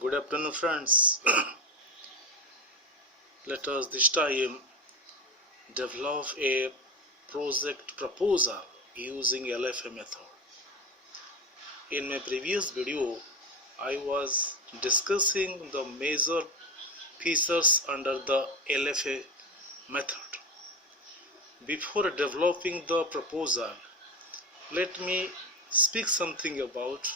Good afternoon, friends. Let us this time develop a project proposal using LFA method. In my previous video, I was discussing the major features under the LFA method. Before developing the proposal, let me speak something about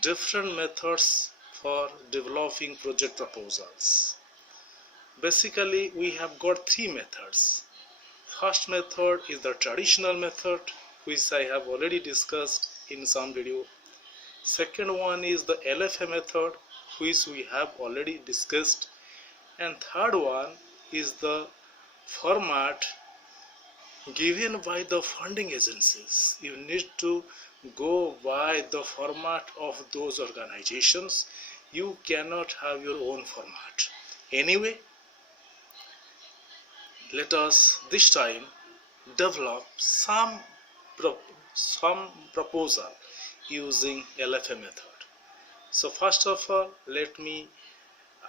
different methods for developing project proposals. Basically, we have got three methods. First method is the traditional method, which I have already discussed in some video. Second one is the LFA method, which we have already discussed. And third one is the format given by the funding agencies. You need to go by the format of those organizations. You cannot have your own format. Anyway, let us this time develop some proposal using LFA method. So first of all, let me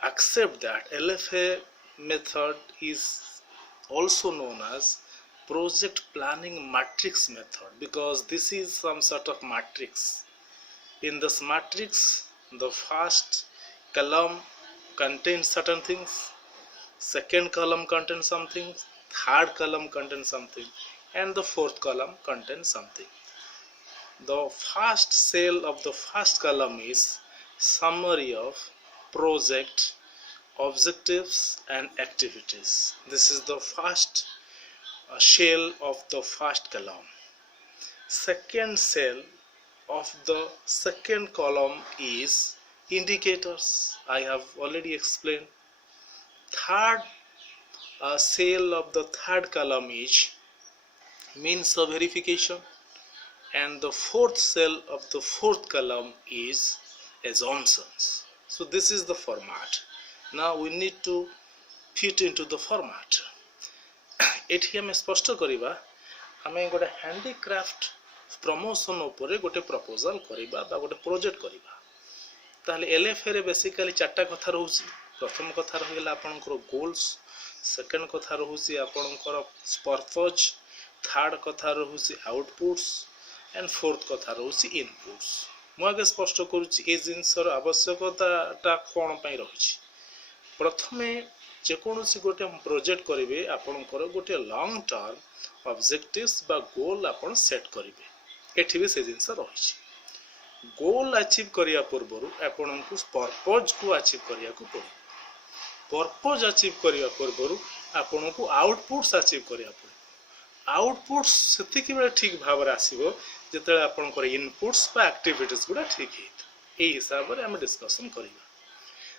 accept that LFA method is also known as project planning matrix method, because this is some sort of matrix. In this matrix, the first column contains certain things, second column contains something, third column contains something, and the fourth column contains something. The first cell of the first column is summary of project objectives and activities. This is the first shell of the first column. Second cell of the second column is indicators. I have already explained. Third cell of the third column is means of verification, and the fourth cell of the fourth column is assumptions. So this is the format. Now we need to fit into the format. एठी हम स्पष्ट करिबा हमें गोटे handicraft promotion ऊपर गोटे proposal करिबा बा गोटे प्रोजेक्ट करिबा ताले एलएफए रे बेसिकली चारटा कथा रहउची. प्रथम कथा रहिला आपनकर गोल्स, सेकंड कथा रहउची आपनकर पर्पज, थर्ड कथा रहउची आउटपुट्स, एंड फोर्थ कथा रहउची इनपुट्स. मु आगे स्पष्ट करूची ए जिंसर आवश्यकताटा कोन पई रहउची. प्रथमे जे कोनोसी गोटे प्रोजेक्ट करिवे आपनकर गोटे लॉन्ग टर्म ऑब्जेक्टिव्स बा गोल आपन सेट करिवे. एठी भी से जिंस रहिची. गोल अचीव करिया पूर्वरु आपनकु पर्पज को अचीव करिया को पड़ो. पर्पज अचीव करिया पूर्वरु आपनकु आउटपुट्स अचीव करिया पड़ो. आउटपुट्स सेतिकि बेले ठीक भाबरे आसीबो जेतेले आपनकर इनपुट्स बा एक्टिविटीज गुडा ठीक हेत. एई हिसाब रे हम डिस्कशन करिबा.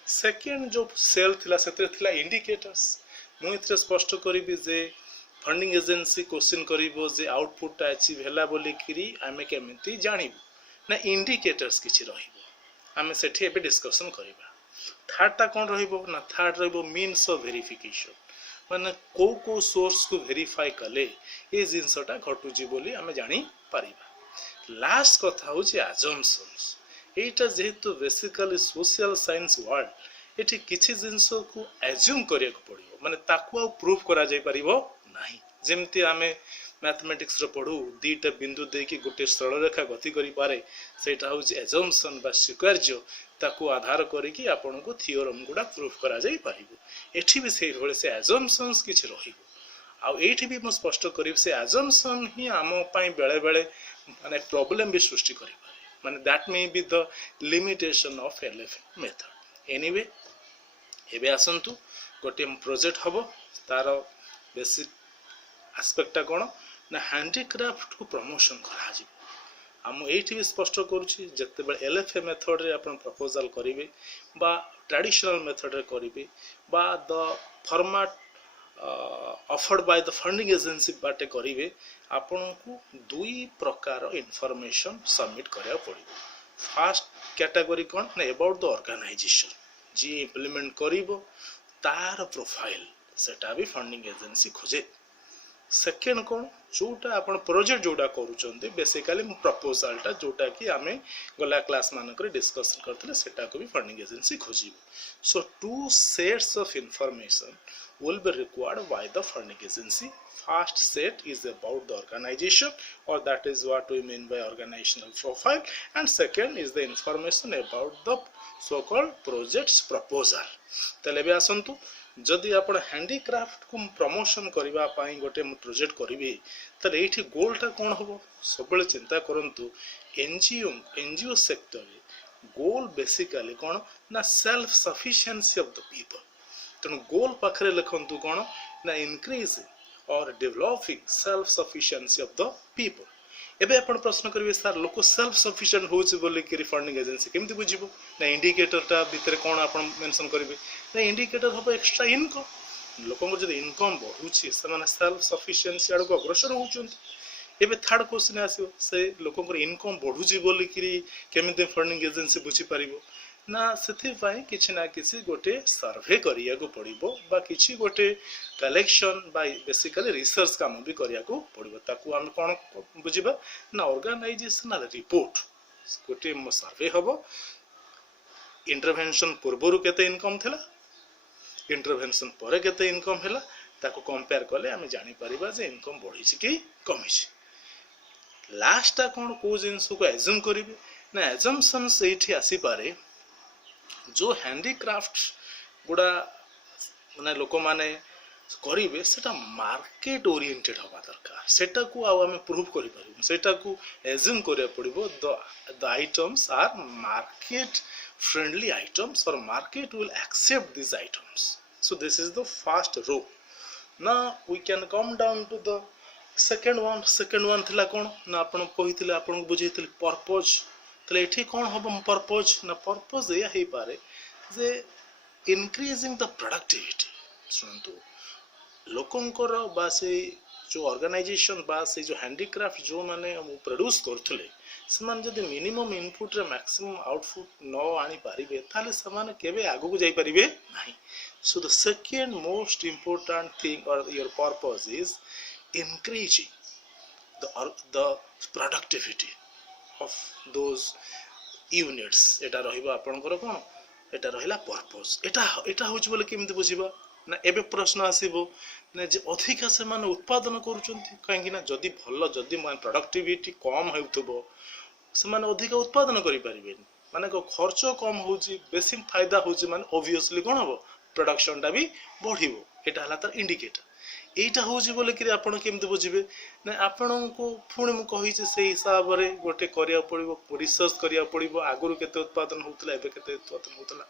सेकेंड जो सेल थिला सेते थिला इंडिकेटर्स. मु इतरे स्पष्ट करिबि जे फंडिंग एजेंसी क्वेश्चन करिवो जे आउटपुट अचीव हैला बोली किरी आमे केमिति जानिबो ना इंडिकेटर्स किछि रहिबो. आमे सेठी एबे डिस्कशन करिबा. थर्ड ता कोन रहिबो ना थर्ड रहिबो मीन्स ऑफ वेरिफिकेशन. माने को सोर्स को वेरीफाई कले ए जिंसटा घटु जी बोली आमे जानि परिबा. लास्ट कथा होची अजम्पशंस. एटा जेहेतु बेसिकली सोशल साइंस वर्ल्ड एठी किछि जिंस को एज्यूम करिया को पड़ियो. माने ताकू आ प्रूफ करा जाय परिबो नाही. जेमति आमे मैथमेटिक्स रो पढू दीटा बिंदु देकी गोटे सरल रेखा गति करि पारे सेटा होची एजम्पशन बा स्वीकार्य. ताकू आधार करी कि आपन को थ्योरम गुडा प्रूफ करा जाय परिबो. एठी भी सेही भले से एजम्पशंस किछि रहिबो. आ एठी भी म स्पष्ट करिब से एजम्पशन ही आमो पई बेले बेले माने प्रॉब्लम भी सृष्टि करि पारे. माने that may be the limitation of LFA method. Anyway एबे आसंतु गोटे प्रोजेक्ट हबो. तार बेसिक एस्पेक्टटा कोन ना हैंडीक्राफ्ट को प्रमोशन करा जिवो. हम एठी भी स्पष्ट करूची जते बेले एलएफए मेथड रे आपण प्रपोजल करिवे बा ट्रेडिशनल मेथड रे करिवे बा the format offered by the funding agency बाटे करिवे आपण को दुई प्रकार इंफॉर्मेशन सबमिट करिया पड़िबो. फर्स्ट कैटेगरी कोन ना अबाउट द ऑर्गेनाइजेशन जी इंप्लीमेंट करिवो तार प्रोफाइल सेटा भी फंडिंग एजेंसी खोजे. सेकेंड कौन जोटा आपण प्रोजेक्ट जोटा करूचंती बेसिकली प्रपोजल टा जोटा कि आमे गला क्लास मानक डिस्कशन करथिले सेटा को भी फंडिंग एजेंसी खोजिबो so two sets of information will be required by the funding agency. First set is about the organization, or that is what we mean by organizational profile, and second is the information about the so called project's proposal. तले भी आसंतु जदि आपण handicraft को promotion करबा पई गोटे project करिवे तले एठी गोल टा कोन होबो सबले चिंता करंतु एनजीओ सेक्टर गोल बेसिकली कोन ना self sufficiency of the people तेणु गोल पाखरे लिखंतु कौन ना इंक्रीजिंग और developing self sufficiency of the people एबे आपण प्रश्न करिवे सर लोक सेल्फ सफिशिएंट होउछि बोली कि फंडिंग एजेंसी केमति बुझिबो ना इंडिकेटर टा भीतर कोन आपण मेंशन करिवे ना इंडिकेटर हो एक्स्ट्रा इनकम लोकन जदि इनकम बढ़ुछि से माने सेल्फ सफिशिएंसी आडको अग्रसर होउछंती एबे थर्ड क्वेश्चन आसीबो से लोकन इनकम बढ़ुछि बोली कि केमति फंडिंग एजेंसी बुझि परिबो ना से किसी ना किसी गोटे सर्वे करिया को पड़िबो बा किसी गोटे कलेक्शन बा बेसिकली रिसर्च काम भी करिया को पड़िबो ताकू हम कोन बुझिबा ना ऑर्गेनाइजेशनल रिपोर्ट गोटे सर्वे हबो इंटरवेंशन पूर्वरु केते इनकम थिला इंटरवेंशन परे केते इनकम हैला ताकू कंपेयर करले हम जानि परिबा जे इनकम बढ़ी छि कि कमी छि लास्ट ता कोन को जिंस को एज्यूम करिवे ना एजम्पशंस एठी आसी पारे जो हैंडीक्राफ्ट गुड़ा माने लोक माने करिवे सेटा मार्केट ओरिएंटेड होबा दरकार सेटा को आ हम प्रूव करि परिबो सेटा को एज्यूम करे पड़िबो the items are market friendly items और market will accept this items so this is the first row now we can come down to the second one थिला कोन ना आपण कहिथिले आपण को बुझैथिले पर्पस तले एठी कोन होबो पर्पस ना पर्पस या हे पारे जे इंक्रीजिंग द प्रोडक्टिविटी सुनतु लोकंकर बा से जो ऑर्गेनाइजेशन बा से जो हैंडीक्राफ्ट जो माने प्रोड्यूस करथले समान जदि मिनिमम इनपुट रे मैक्सिमम आउटपुट न आनी पारिबे ताले समान केबे आगु को जाई परिबे नाही so the second most important thing और your purpose is increasing the productivity of those units एटा रहिबा आपनकर कोन एटा रहिला पर्पस एटा होछ बोले केमति बुझिबा ना एबे प्रश्न आसीबो ना जे अधिका से मान उत्पादन करूचंती काहेकि ना जदी भल्लो जदी मान प्रोडक्टिविटी कम हेउतबो से मान अधिका उत्पादन करि परिबे माने को खर्च कम होउची बेसी फायदा होउची माने ऑब्वियसली कोन हबो प्रोडक्शन टा भी बढ़िबो एटा हला तर इंडिकेटर एटा होउची बोले कि आपण केमते बुझिबे ना आपण को पुणी मु कहि जे से हिसाब रे गोटे करिया पड़िबो रिसर्च करिया पड़िबो आगुरु केते उत्पादन होतला एबे केते उत्पादन होतला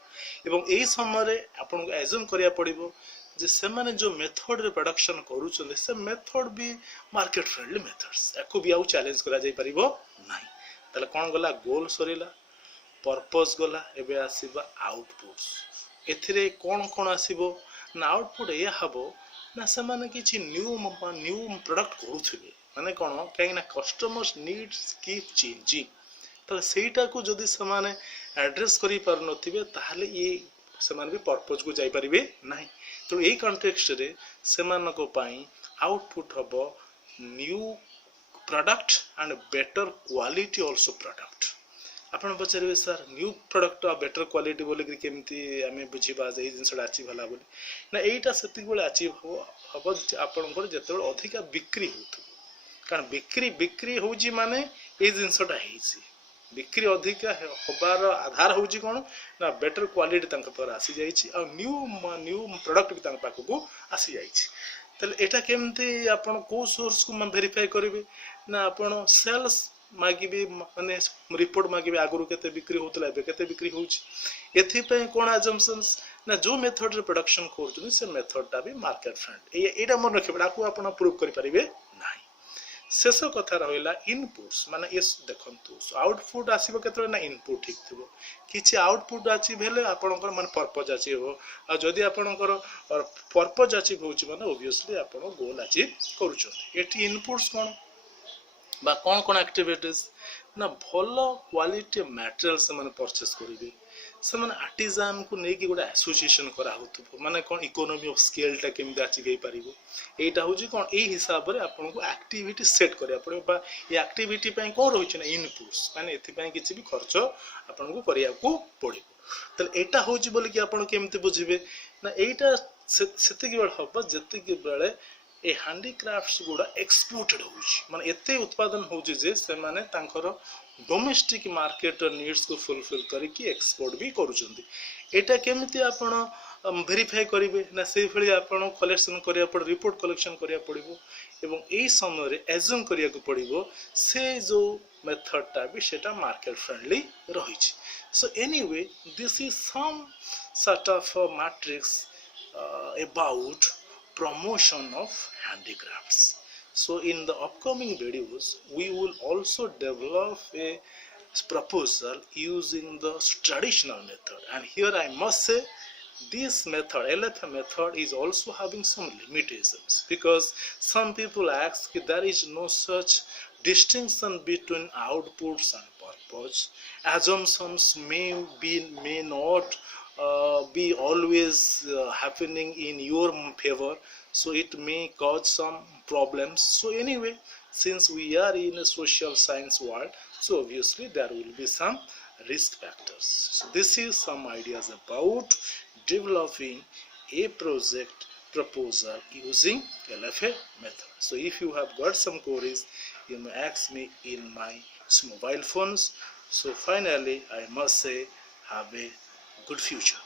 एवं एई समय रे आपण को एज्यूम करिया पड़िबो जे से माने जो मेथड रे प्रोडक्शन करूछन से मेथड भी मार्केट फ्रेंडली मेथड्स एको भी आउ चैलेंज करा जाई परिबो नाही तले कोन गला गोल सरीला पर्पस गला एबे आसीबा आउटपुट्स एथिरे कोन कोन आसीबो ना आउटपुट ए हबो ना से माने किछि न्यू प्रोडक्ट करूथिबे माने कोन काहे ना कस्टमर्स नीड्स कीप चेंजिंग तो सेटा को जदी से माने एड्रेस करि पार नथिबे ताहले ये से माने भी पर्पस को जाई परिबे नाही तो ए कॉन्टेक्स्ट रे से माने को पई आउटपुट हबो new product and better quality also product आपण पचारे सर न्यू प्रोडक्ट आ बेटर क्वालिटी बोले कि केमती हमें बुझिबा जे जिंसडा अचीव हला बोली ना एटा सेति बेले अचीव हो आपनकर जेते अधिका बिक्री होत कारण बिक्री होजी माने ए जिंसडा हेछि बिक्री अधिका होबार आधार होजी कोन ना बेटर क्वालिटी तंक पर आसी जाईछि आ न्यू प्रोडक्ट भी तंक पाखो को आसी जाईछि तले एटा केमती आपण को सोर्स को म वेरीफाई करबे ना आपण सेल्स मागिबे माने रिपोर्ट मागिबे आगुरु केते बिक्री होतला एबे केते बिक्री होउछि एथि पे कोन अजम्पशंस ना जो मेथड रे प्रोडक्शन करथुनी से मेथड ता भी मार्केट फ्रेंड एटा मन रखिबे आकु आपण प्रूव करि परिबे नाही शेष कथा रहिला इनपुट्स माने एस देखंतु आउटपुट आसीबो केतरे ना इनपुट ठीक थिबो किछि आउटपुट अचीव भेले आपनकर मन पर्पस अचीव हो आ जदी आपनकर पर्पस अचीव होउछि माने ऑब्वियसली आपण गोल अचीव करूछथि एठी इनपुट्स कोन बा कोन कोन एक्टिविटीज ना भलो क्वालिटी मटेरियल से माने परचेस करिवे से माने आर्टिजान को नेकी गोटे एसोसिएशन करा होतबो माने कोन इकोनॉमी ऑफ स्केल टा केमि अचीव पारिबो एटा होची कोन ए हिसाब रे आपन को एक्टिविटी सेट करिया पड़े बा ये एक्टिविटी पय कोन रहिछ ना इनपुट्स माने एथि पय किछि भी खर्च आपन को करिया को पड़िबो तले एटा होची बोली कि आपन केमते बुझिबे ना एटा सेति के बेल हबो जति के बेले ए हैंडीक्राफ्ट्स गुड़ा एक्सपोर्टेड होची माने एते उत्पादन होची जे से माने तांकर डोमेस्टिक मार्केट नीड्स को फुलफिल करके एक्सपोर्ट भी करूचंदी एटा केमिति आपण वेरीफाई करिवे ना से फेली आपण कलेक्शन करिया पड़ रिपोर्ट कलेक्शन करिया पड़िबो एवं एई समय रे एज्यूम करिया को पड़िबो से जो मेथड टा भी सेटा मार्केट फ्रेंडली रहिछि so anyway this is some sort of a matrix about promotion of handicrafts. So in the upcoming videos we will also develop a proposal using the traditional method, and here I must say this method LFA method is also having some limitations because some people ask that there is no such distinction between outputs and purpose. Assumptions may not be always happening in your favor, so it may cause some problems. So anyway, since we are in a social science world, so obviously there will be some risk factors. So this is some ideas about developing a project proposal using LFA method. So if you have got some queries, you may ask me in my mobile phones. So finally I must say, have a good future.